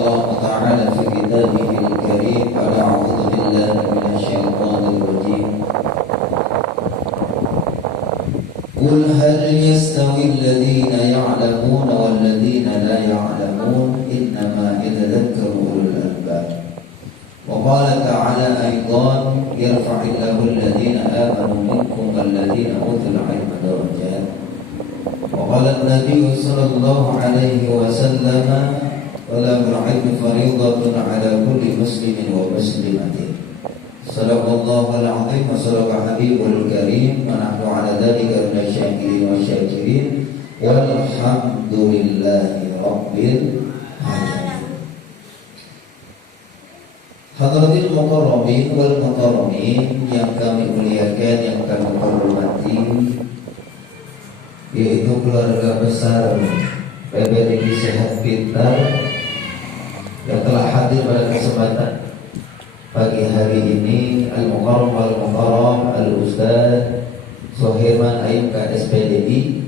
الله تعالى في كتابه الكريم بعد أعوذ بالله من الشيطان الرجيم قل هل يستوي الذين يعلمون والذين لا يعلمون إنما يتذكر أولو الألباب وقال تعالى أيضا يرفع الله الذين آمنوا منكم والذين أوتوا العلم درجات وقال النبي صلى الله عليه وسلم طلب العلم فريضة على كل مسلم ومسلمة صدق الله العظيم وصدق حبيبه الكريم ونحن على ذلك من الشاكرين والشاكرين والحمد لله رب العالمين. Hadratil mukarramin wal mukarramin yang kami muliakan, yang kami hormati, yaitu keluarga besar PBDI Sehat Pintar yang telah hadir pada kesempatan pagi hari ini, Al-Mukarram wal-Mukarram Al-Ustaz Sohirman Ayub KSPDI.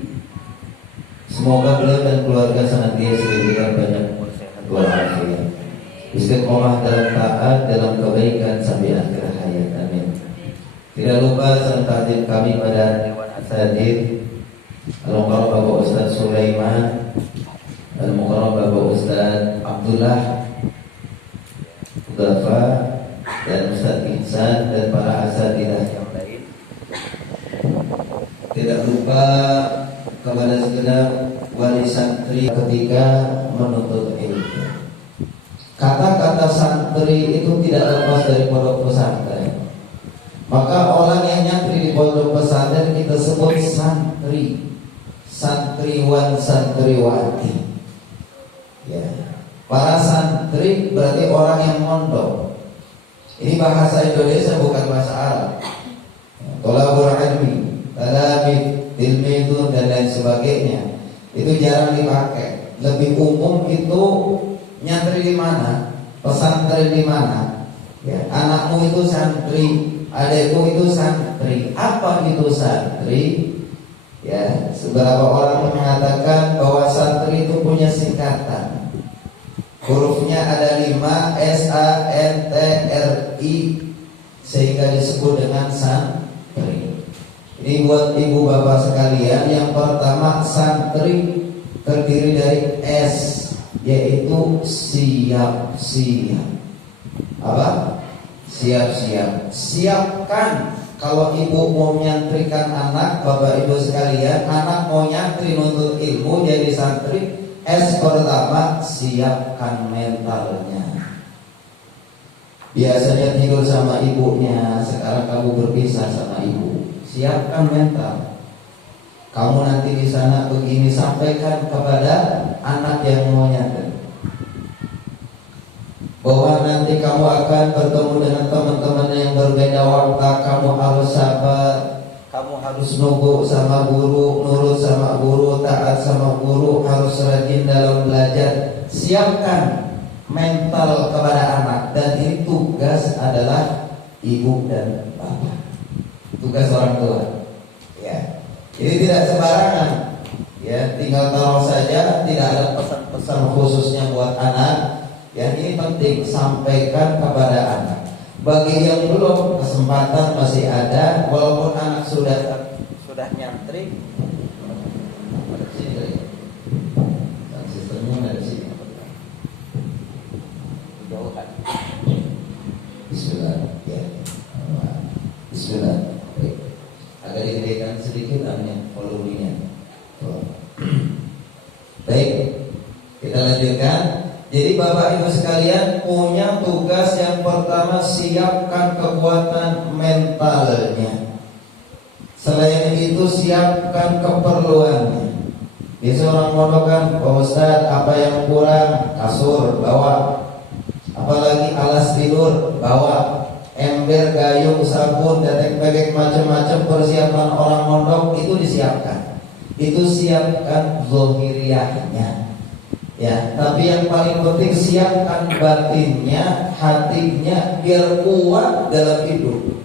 Semoga beliau dan keluarga senantiasa diberikan banyak umur sehat walafiat, istiqomah dalam taat, dalam kebaikan sampai akhir hayat, amin. Tidak lupa serta hadir kami pada Dewan Asatidz Al-Mukarram Bapak Ustaz Sulaiman, Al-Mukarram Bapak Ustaz Abdullah Udafa dan Ustaz Ihsan dan para asatidzah yang lain. Tidak lupa kepada segenap wali santri ketika menuntut ilmu. Kata-kata santri itu tidak lepas dari pondok pesantren. Maka orang yang nyantri di pondok pesantren kita sebut santri, santriwan, santriwati. Ya. Para santri berarti orang yang mondok. Ini bahasa Indonesia bukan bahasa Arab. Thalabul ilmi, talabid, tilmidun dan lain sebagainya itu jarang dipakai. Lebih umum itu nyantri di mana, pesantren di mana. Ya, anakmu itu santri, adekmu itu santri. Apa itu santri? Ya, beberapa orang mengatakan bahwa santri itu punya singkatan. Hurufnya ada 5, SANTRI, sehingga disebut dengan santri. Ini buat ibu bapak sekalian. Yang pertama, santri terdiri dari S, yaitu siap-siap. Apa? Siap-siap. Siapkan. Kalau ibu mau nyantrikan anak, bapak ibu sekalian, anak mau nyantri nuntut ilmu jadi santri, S pertama, siapkan mentalnya. Biasanya tidur sama ibunya, sekarang kamu berpisah sama ibu. Siapkan mental. Kamu nanti di sana begini, sampaikan kepada anak yang mau nyantri bahwa nanti kamu akan bertemu dengan teman-teman yang berbeda waktu. Kamu harus sabar, kamu harus nunggu sama guru, nurut sama guru, taat sama guru, harus rajin dalam belajar. Siapkan mental kepada anak. Dan ini tugas adalah ibu dan bapak, tugas orang tua. Ya, jadi tidak sembarangan. Ya, tinggal taruh saja, tidak ada pesan-pesan khususnya buat anak. Yang ini penting, sampaikan kepada anak. Bagi yang belum, kesempatan masih ada. Walaupun anak sudah nyantri, ada sini, sistemnya ada sini. Jauhkan. Bismillah. Ya. Bismillah. Agak digedekan sedikit namanya volumenya. Baik, kita lanjutkan. Jadi bapak ibu sekalian punya tugas yang pertama, siapkan kekuatan mentalnya. Selain itu siapkan keperluannya. Biasa orang pondok kan, Pak Ustaz, apa yang kurang? Kasur bawa, apalagi alas tidur bawa, ember, gayung, sabun, detek-detek macam-macam persiapan orang pondok itu disiapkan. Itu siapkan zahiriyahnya. Ya, tapi yang paling penting siapkan batinnya, hatinya biar kuat dalam hidup.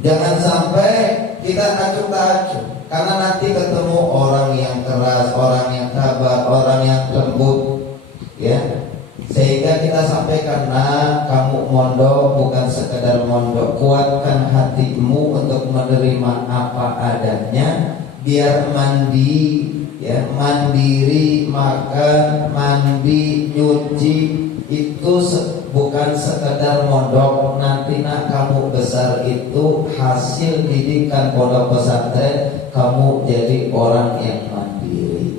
Jangan sampai kita acuh-acuh, karena nanti ketemu orang yang keras, orang yang sabar, orang yang lembut, ya. Sehingga kita sampaikan, nah kamu mondok bukan sekedar mondok, kuatkan hatimu untuk menerima apa adanya, biar mandi, ya, mandiri, makan, mandi, nyuci itu bukan sekedar mondok. Nanti nak kamu besar itu hasil didikan pondok pesantren, kamu jadi orang yang mandiri.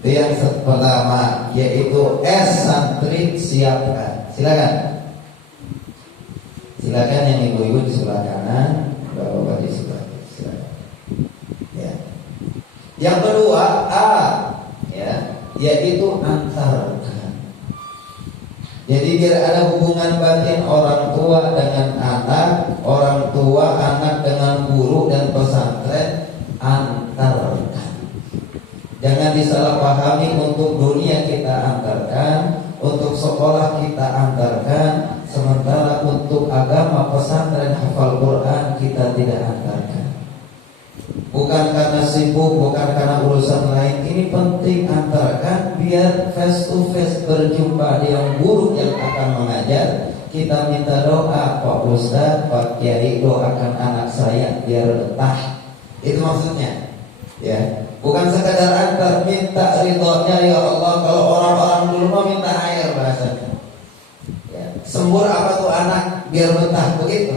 Itu yang pertama, yaitu santri siapkan. Silakan yang ibu-ibu di sebelah kanan, bapak-bapak di sebelah kiri. Silakan. Ya. Yang kedua, ya, yaitu antarkan. Jadi biar ada hubungan batin orang tua dengan anak, orang tua anak dengan guru dan pesantren, antarkan. Jangan disalahpahami, untuk dunia kita antarkan, untuk sekolah kita antarkan, sementara untuk agama pesantren hafal Quran kita tidak antarkan. Bukan karena sibuk, bukan karena urusan lain. Ini penting antarkan, biar face to face berjumpa dengan guru yang akan mengajar. Kita minta doa, Pak Ustadz, Pak Kiai, doakan anak saya biar betah. Itu maksudnya, ya. Bukan sekadar antar, minta ridhonya ya Allah. Kalau orang-orang dulu mau minta air bahasanya, ya. Sembur apa tuh anak biar betah, begitu.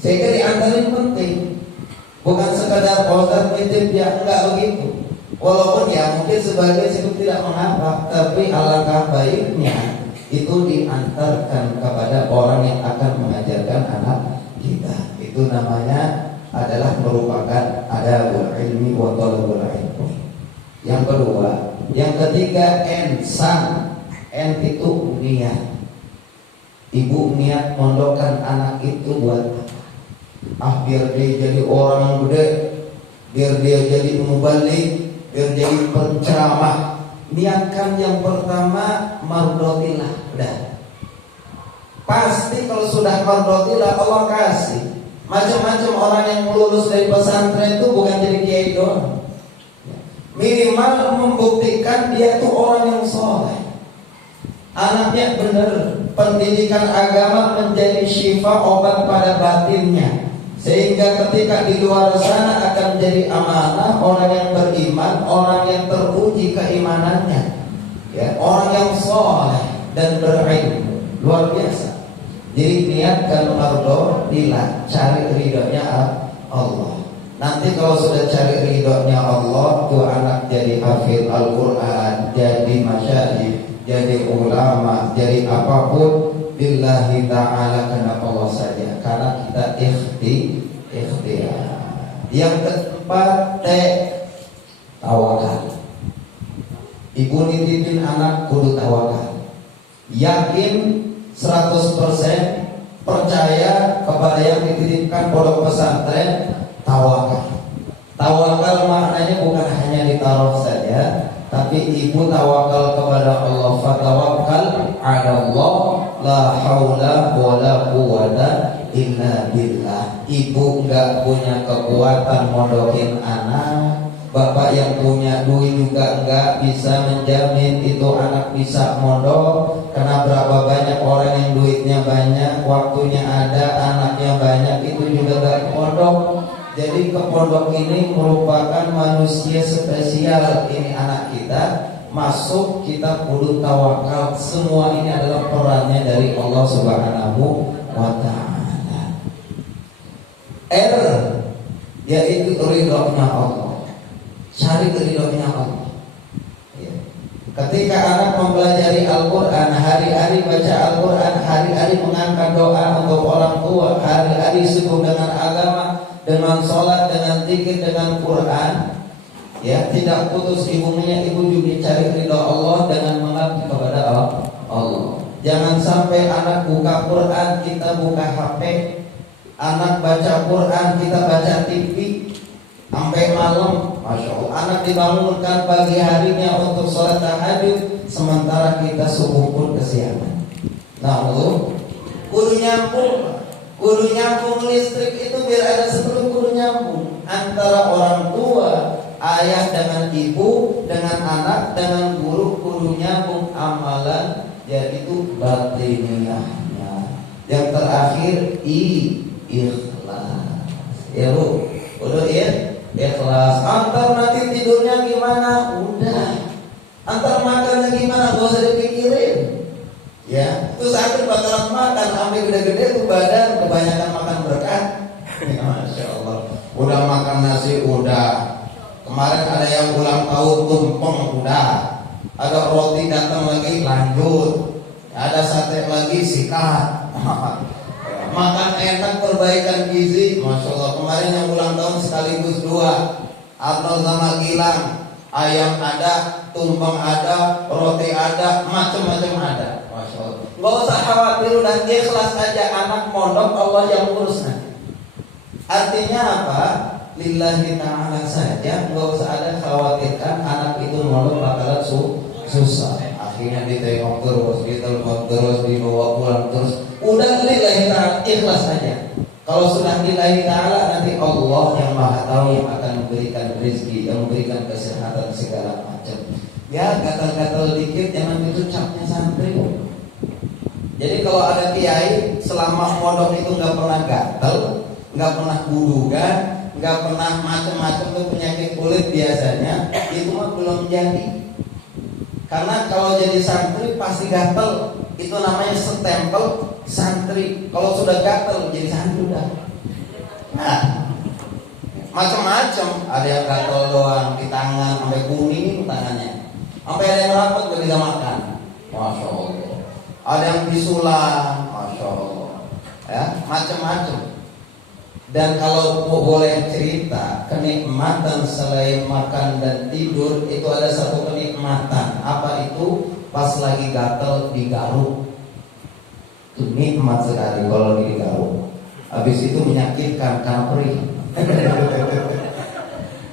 Sehingga diantarin penting. Bukan sekadar poster nitip, ya, enggak begitu. Walaupun ya mungkin sebagai sibuk tidak mengapa, tapi alangkah baiknya itu diantarkan kepada orang yang akan mengajarkan anak kita. Itu namanya adalah merupakan adabul ilmi wa talabul ilmi. Yang kedua, yang ketiga, ensan. Itu niat. Ibu niat mondokkan anak itu buat apa? Biar dia jadi orang gede, biar dia jadi mubalik, biar jadi penceramah. Niatkan yang pertama mardotillah. Udah. Pasti kalau sudah mardotillah Allah kasih. Macam-macam orang yang lulus dari pesantren itu bukan jadi kiai doang. Minimal membuktikan dia itu orang yang soleh, anaknya benar, pendidikan agama menjadi syifa, obat pada batinnya. Sehingga ketika di luar sana akan jadi amanah, orang yang beriman, orang yang teruji keimanannya, ya, orang yang soleh dan berilmu. Luar biasa. Jadi niatkan mardotillah, cari ridhonya Allah. Nanti kalau sudah cari ridhonya Allah, tuh anak jadi hafid Al-Quran, jadi masyayikh, jadi ulama, jadi apapun, billahi ta'ala, karena Allah saja. Karena kita ikhtiar. Yang keempat, tawakal. Ibu nitipin anak kudu tawakal. Yakin 100% percaya kepada yang dititipkan pondok pesantren, tawakal. Tawakal maknanya bukan hanya ditaruh saja, tapi ibu tawakal kepada Allah. Fatawakkal 'ala Allah, la haula wala quwwata illa billah. Ibu enggak punya kekuatan mondokin anak, bapak yang punya duit juga enggak bisa menjamin itu anak bisa mondok. Karena berapa banyak orang yang duitnya banyak, waktunya ada, anaknya banyak, itu juga enggak mondok. Jadi ke pondok ini merupakan manusia spesial. Ini anak kita masuk, kita kudu tawakal. Semua ini adalah perannya dari Allah Subhanahu wa ta'ala. Yaitu ridhonya Allah. Cari ridhonya Allah. Ya. Ketika anak mempelajari Al-Quran, hari-hari baca Al-Quran, hari-hari mengangkat doa untuk orang tua, hari-hari sibuk dengan agama, dengan sholat, dengan zikir, dengan Quran, ya, tidak putus ibunya, ibu juga cari ridho Allah dengan mengabdi kepada Allah. Jangan sampai anak buka Quran, kita buka HP, anak baca Quran, kita baca TV sampai malam. Masya Allah, anak dibangunkan pagi harinya untuk sholat tahajud, sementara kita subuh pun kesiangan. Nah, kudu nyambung listrik itu, biar ada sebelum kudu nyambung antara orang tua, ayah dengan ibu, dengan anak, dengan guru, kudu nyambung amalan yaitu batiniyahnya. Yang terakhir ikhlas. Ya Bu, udah ya, ikhlas. Antar nanti tidurnya gimana? Udah. Antar makannya gimana? Gak usah dipikirin. Ya, itu santri bakalan makan sampai gede-gede tuh badan, kebanyakan makan berkat. Ya, Masya Allah. Udah makan nasi udah. Kemarin ada yang ulang tahun tumpeng udah. Ada roti datang lagi lanjut. Ada sate lagi sikat. Makan enak perbaikan gizi, Masya Allah. Kemarin yang ulang tahun sekaligus 2, Arnold sama Gilang. Ayam ada, tumpeng ada, roti ada, macam-macam ada. Masya Allah. Gak usah khawatir, udah ikhlas aja. Anak mondok Allah yang urus nanti. Artinya apa? Lillahi ta'ala saja. Gak usah ada khawatirkan anak itu mondok bakalan susah. Akhirnya ditengok terus, ditelepon terus, dibawa pulang terus. Udah lillahi ta'ala, ikhlas aja. Kalau sudah lillahi ta'ala, nanti Allah yang maha tahu yang akan memberikan rezeki, yang memberikan kesehatan segala macam. Ya, gatal-gatal dikit jangan itu capnya santri. Jadi kalau ada kiai selama mondok itu nggak pernah gatal, nggak pernah budugan, nggak pernah macam-macam tuh penyakit kulit biasanya, itu mah belum jadi. Karena kalau jadi santri pasti gatal, itu namanya stempel santri. Kalau sudah gatal jadi santri udah. Nah, macam-macam. Ada yang gatal doang di tangan sampai kuning tangannya, sampai ada yang rapat gak bisa makan. Masya Allah. Ada yang bisulan, Masya Allah. Ya, macam-macam. Dan kalau boleh cerita, kenikmatan selain makan dan tidur itu ada satu kenikmatan. Apa itu? Pas lagi gatal digaruk. Itu nikmat sekali kalau digaruk. Habis itu menyakitkan karena perih.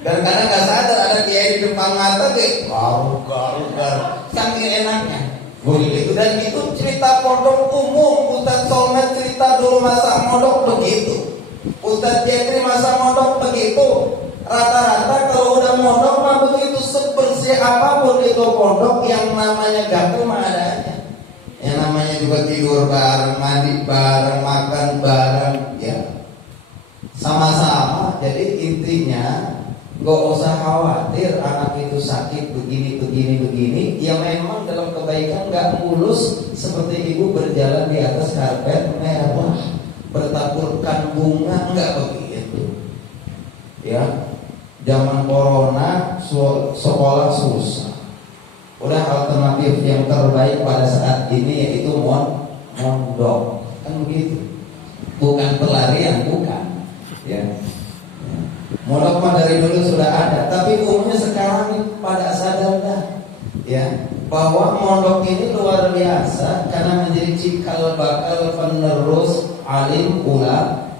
Dan kadang nggak sadar ada kiai di depan mata deh, garuk, saking enaknya. Begitu. Dan itu cerita pondok umum. Ustaz Solmed cerita dulu masa pondok begitu. Ustaz Jepri masa mondok begitu. Rata-rata kalau udah mondok mah begitu, sebersih apapun itu pondok, yang namanya gatel mah ada aja. Yang namanya juga tidur bareng, mandi bareng, makan bareng, ya sama-sama. Jadi intinya gak usah khawatir anak itu sakit begini. Ya memang dalam kebaikan gak mulus seperti ibu berjalan di atas karpet merah, bertaburkan bunga, enggak begitu. Ya, zaman corona sekolah susah. Udah alternatif yang terbaik pada saat ini yaitu mondok. Kan begitu. Bukan pelarian, bukan. Ya. Mondok mah dari dulu sudah ada, tapi umumnya sekarang nih pada sadar dah, ya, bahwa mondok ini luar biasa karena menjadi cikal bakal penerus alim ulama.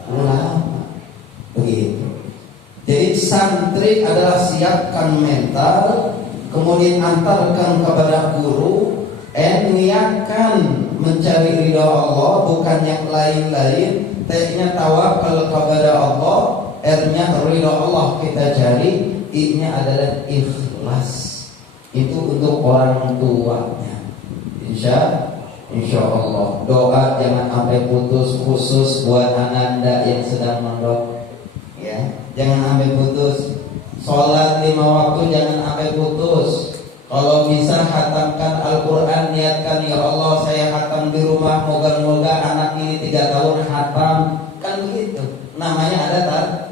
Begitu. Jadi santri adalah siapkan mental, kemudian antarkan kepada guru, niatkan mencari ridha Allah, bukan yang lain-lain. T-nya tawakal kepada Allah, R-nya ridha Allah kita cari, I-nya adalah ikhlas. Itu untuk orang tuanya. Insya Allah. Doa jangan sampai putus, khusus buat ananda yang sedang mondok. Ya, jangan sampai putus. Sholat 5 waktu jangan sampai putus. Kalau bisa khatamkan Al-Quran, niatkan ya Allah saya khatam di rumah, moga-moga anak ini 3 tahun khatam. Kan begitu. Namanya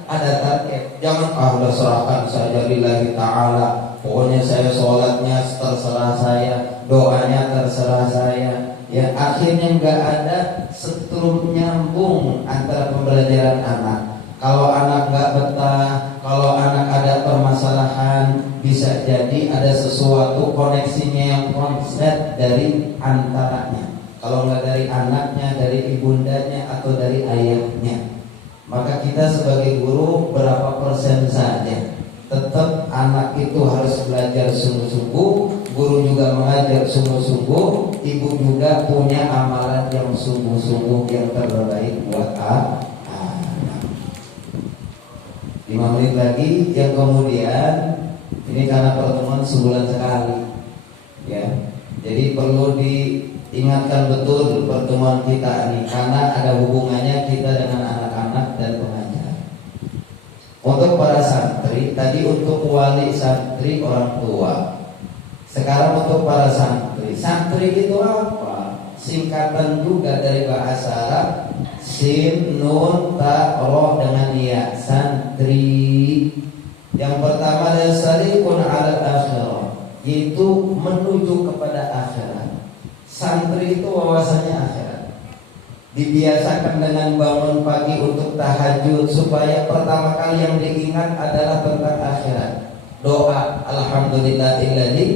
ada target. Jangan udah serahkan saja lillahi ta'ala. Pokoknya saya sholatnya terserah saya, doanya terserah saya. Ya akhirnya nggak ada setrum nyambung antara pembelajaran anak. Kalau anak nggak betah, kalau anak ada permasalahan, bisa jadi ada sesuatu koneksinya yang konslet dari antaranya. Kalau nggak dari anaknya, dari ibundanya atau dari ayahnya. Maka kita sebagai guru berapa persen saja, tetap anak itu harus belajar sungguh-sungguh, guru juga mengajar sungguh-sungguh, ibu juga punya amalan yang sungguh-sungguh yang terbaik buat anak. 5 menit lagi, yang kemudian ini karena pertemuan sebulan sekali, ya. Jadi perlu diingatkan betul pertemuan kita ini, karena ada hubungannya kita dengan anak-anak dan pengajar. Untuk para santri, tadi untuk wali santri orang tua. Sekarang untuk para santri. Santri itu apa? Singkatan juga dari bahasa Arab, sin, nun, ta, roh dengan ya, santri. Yang pertama adalah salikun ala akhirah, yaitu menuju kepada akhirat. Santri itu wawasannya akhirat. Dibiasakan dengan bangun pagi untuk tahajud, supaya pertama kali yang diingat adalah tentang akhirat. Doa alhamdulillahilladzi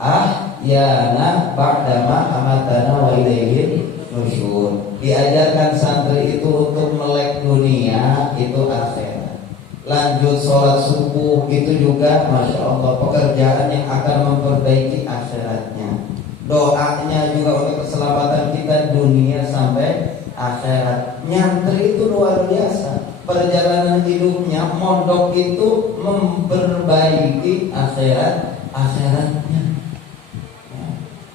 ahyana ba'dama amatana wa ilaihi nusyur. Diajarkan santri itu untuk melek dunia, itu akhirat. Lanjut sholat subuh, itu juga Masya Allah pekerjaan yang akan memperbaiki akhiratnya. Doanya juga untuk keselamatan kita dunia sampai akhirat. Nyantri itu luar biasa. Perjalanan hidupnya mondok itu memperbaiki akhiratnya.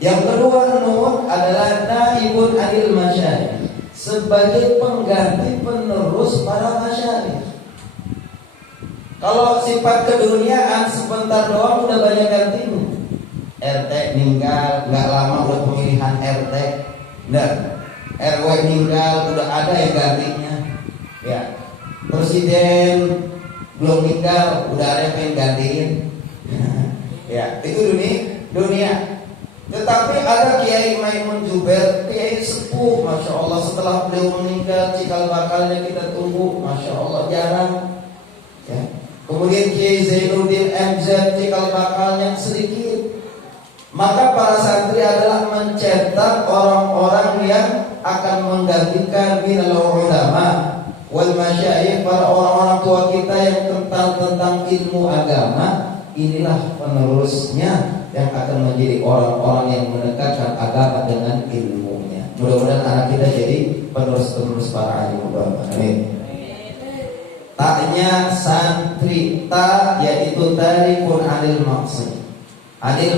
Yang kedua, nun adalah naibun anil masyayikh, sebagai pengganti penerus para masyayikh. Kalau sifat keduniaan sebentar doang udah banyak gantinya. RT meninggal, nggak lama udah pemilihan RT, dan RW meninggal udah ada yang gantinya. Ya, presiden belum meninggal udah ada yang pengen gantiin. Ya, itu dunia. Tetapi ada Kiai Maimun Juber, Kiai sepuh, Masya Allah, setelah beliau meninggal cikal bakalnya kita tunggu, Masya Allah jarang. Ya. Kemudian Kiai Zainuddin MZ, cikal bakalnya sedikit. Maka para santri adalah mencetak orang-orang yang akan menggantikan minal ulama wal masyayikh, para orang-orang tua kita yang tentang ilmu agama. Inilah penerusnya yang akan menjadi orang-orang yang mendekatkan agama dengan ilmunya. Mudah-mudahan anak kita jadi penerus-penerus para alim ulama. Amin. Taknya santri, ta yaitu tarikun anil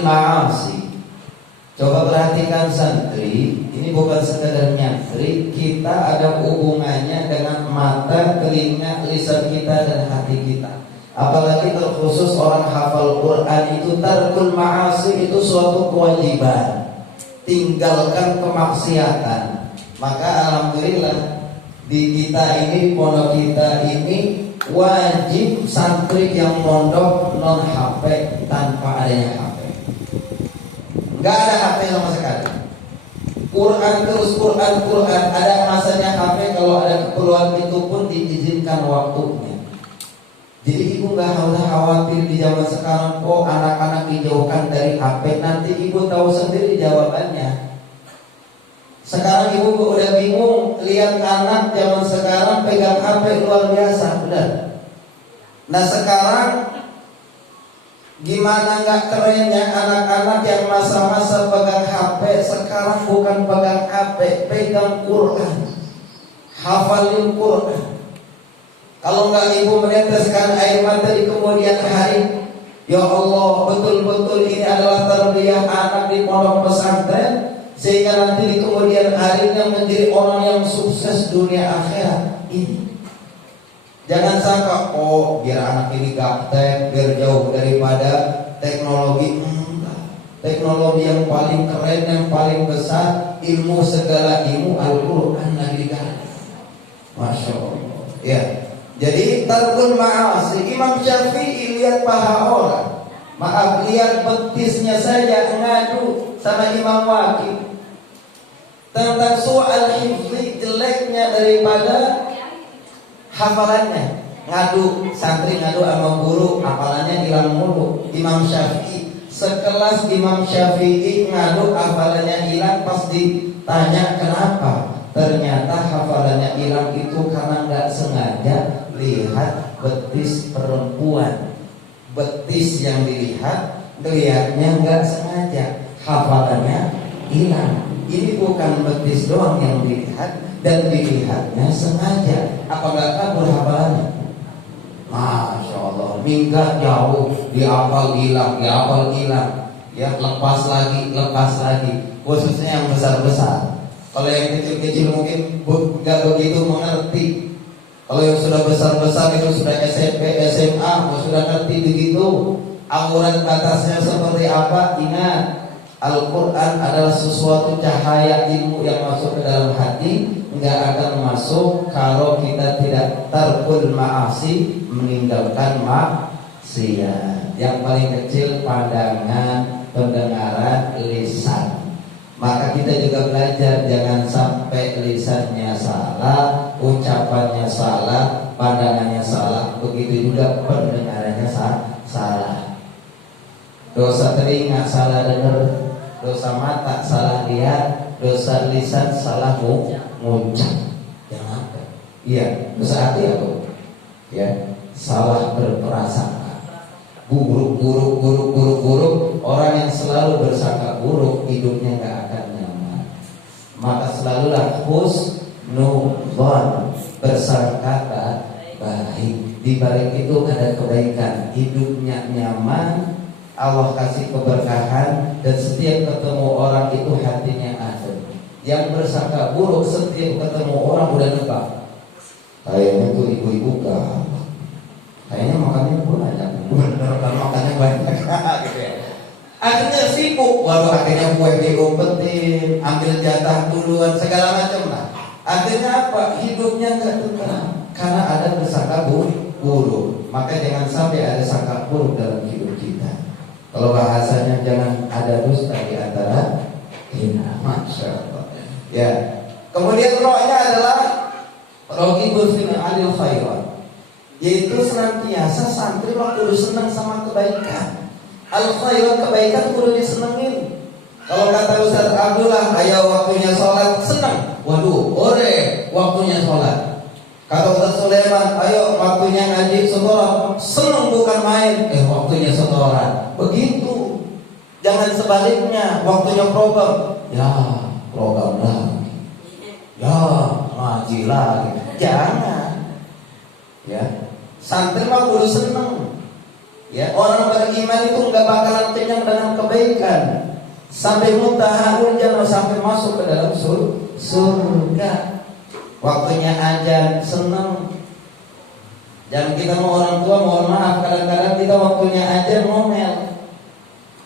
ma'asi. Coba perhatikan santri, ini bukan sekedar nyantri, kita ada hubungannya dengan mata, telinga, lisan kita dan hati kita. Apalagi terkhusus orang hafal Quran itu tarkul ma'asi itu suatu kewajiban. Tinggalkan kemaksiatan. Maka alhamdulillah di kita ini, di pondok kita ini wajib santri yang mondok non HP, tanpa adanya HP. Enggak ada HP sama sekali. Quran terus Quran. Ada masanya HP, kalau ada keperluan itu pun diizinkan waktunya. Jadi ibu gak usah khawatir di zaman sekarang kok anak-anak dijauhkan dari HP. Nanti ibu tahu sendiri jawabannya. Sekarang ibu udah bingung lihat anak zaman sekarang pegang HP luar biasa, udah. Nah sekarang gimana gak kerennya anak-anak yang masa-masa pegang HP, sekarang bukan pegang HP, pegang Quran, hafalin Quran. Kalau enggak ibu meneteskan air mata di kemudian hari, ya Allah, betul-betul ini adalah tarbiyah anak di pondok pesantren, sehingga nanti di kemudian harinya menjadi orang yang sukses dunia akhirat. Ini jangan sangka, oh biar anak ini gaptek, biar jauh daripada teknologi. Teknologi yang paling keren, yang paling besar, ilmu segala ilmu, Al-Quran lagi digarap. Masya Allah. Ya. Jadi tarkul ma'asi. Imam Syafi'i lihat paha orang, maaf, lihat betisnya saja ngadu sama Imam Waqi tentang soal hifzi, jeleknya daripada hafalannya. Ngadu, santri ngadu sama guru, hafalannya hilang mulu. Imam Syafi'i, sekelas Imam Syafi'i ngadu hafalannya hilang, pas ditanya kenapa, ternyata hafalannya hilang itu karena nggak sengaja lihat betis perempuan. Betis yang dilihatnya nggak sengaja, hafalannya hilang. Ini bukan betis doang yang dilihat, dan dilihatnya sengaja. Apa nggak kabur hafalannya? Masya Allah, minggat jauh, dihafal hilang. ya lepas lagi, khususnya yang besar-besar. Kalau yang kecil-kecil mungkin nggak begitu mengerti. Kalau yang sudah besar-besar itu sudah SMP, SMA, sudah ngerti begitu aurat batasnya seperti apa. Ingat, Al-Quran adalah sesuatu cahaya ilmu yang masuk ke dalam hati. Nggak akan masuk kalau kita tidak tarkul ma'asi, meninggalkan maksiat. Yang paling kecil pandangan, pendengaran, lisan. Maka kita juga belajar jangan sampai lisannya salah, ucapannya salah, pandangannya salah, begitu juga pendengarannya salah. Dosa telinga salah dengar, dosa mata salah lihat, dosa lisan salah mengucap. Jangan. Iya, dosa hati apa? Ya, salah berprasangka. Buruk. Orang yang selalu bersangka buruk, hidupnya gak akan nyaman. Maka selalulah husnuzon, bersangka baik. Di balik itu ada kebaikan, hidupnya nyaman, Allah kasih keberkahan, dan setiap ketemu orang itu hatinya adem. Yang bersangka buruk, setiap ketemu orang udah nebak, kayaknya tuh ibu-ibu kayaknya makannya banyak, bener kan makannya banyak gitu ya. Akhirnya sibuk, waduh akhirnya kue diumpetin, ambil jatah duluan segala macam lah. Akhirnya apa? Hidupnya nggak tenang karena ada bersangka buruk. Maka jangan sampai ada sangka buruk dalam hidup kita. Kalau bahasanya jangan ada dusta di antara kita. Masya Allah. Ya. Kemudian rohnya adalah rohibul fil alil khairat, yaitu senantiasa santri waktu senang sama kebaikan. Al-khairat, kebaikan kudu disenengin. Kalau kata Ustaz Abdullah, ayo waktunya sholat, senang. Waduh, ore waktunya sholat. Kata Ustaz Sulaiman, ayo waktunya ngaji setoran, senang bukan main. Waktunya setoran. Begitu. Jangan sebaliknya, waktunya program. Ya, program lagi. Ya, ngaji lagi. Jangan. Ya. Santri mah kudu seneng. Ya, orang beriman itu nggak bakalan kenyang dengan kebaikan sampai muntahaul jannah, sampai masuk ke dalam surga. Waktunya azan seneng. Jangan kita mau orang tua, mohon maaf, kadang-kadang kita waktunya azan ngomel.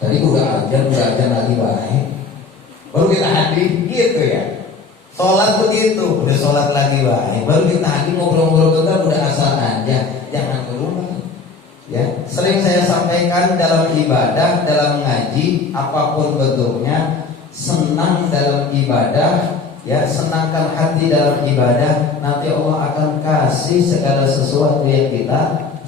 Tadi udah azan lagi baik, baru kita hadir gitu ya. Sholat begitu, udah sholat lagi baik, baru kita hadir ngobrol-ngobrol kita udah asal aja. Jangan berubah. Ya, sering saya sampaikan dalam ibadah, dalam ngaji, apapun bentuknya, senang dalam ibadah, ya, senangkan hati dalam ibadah, nanti Allah akan kasih segala sesuatu yang kita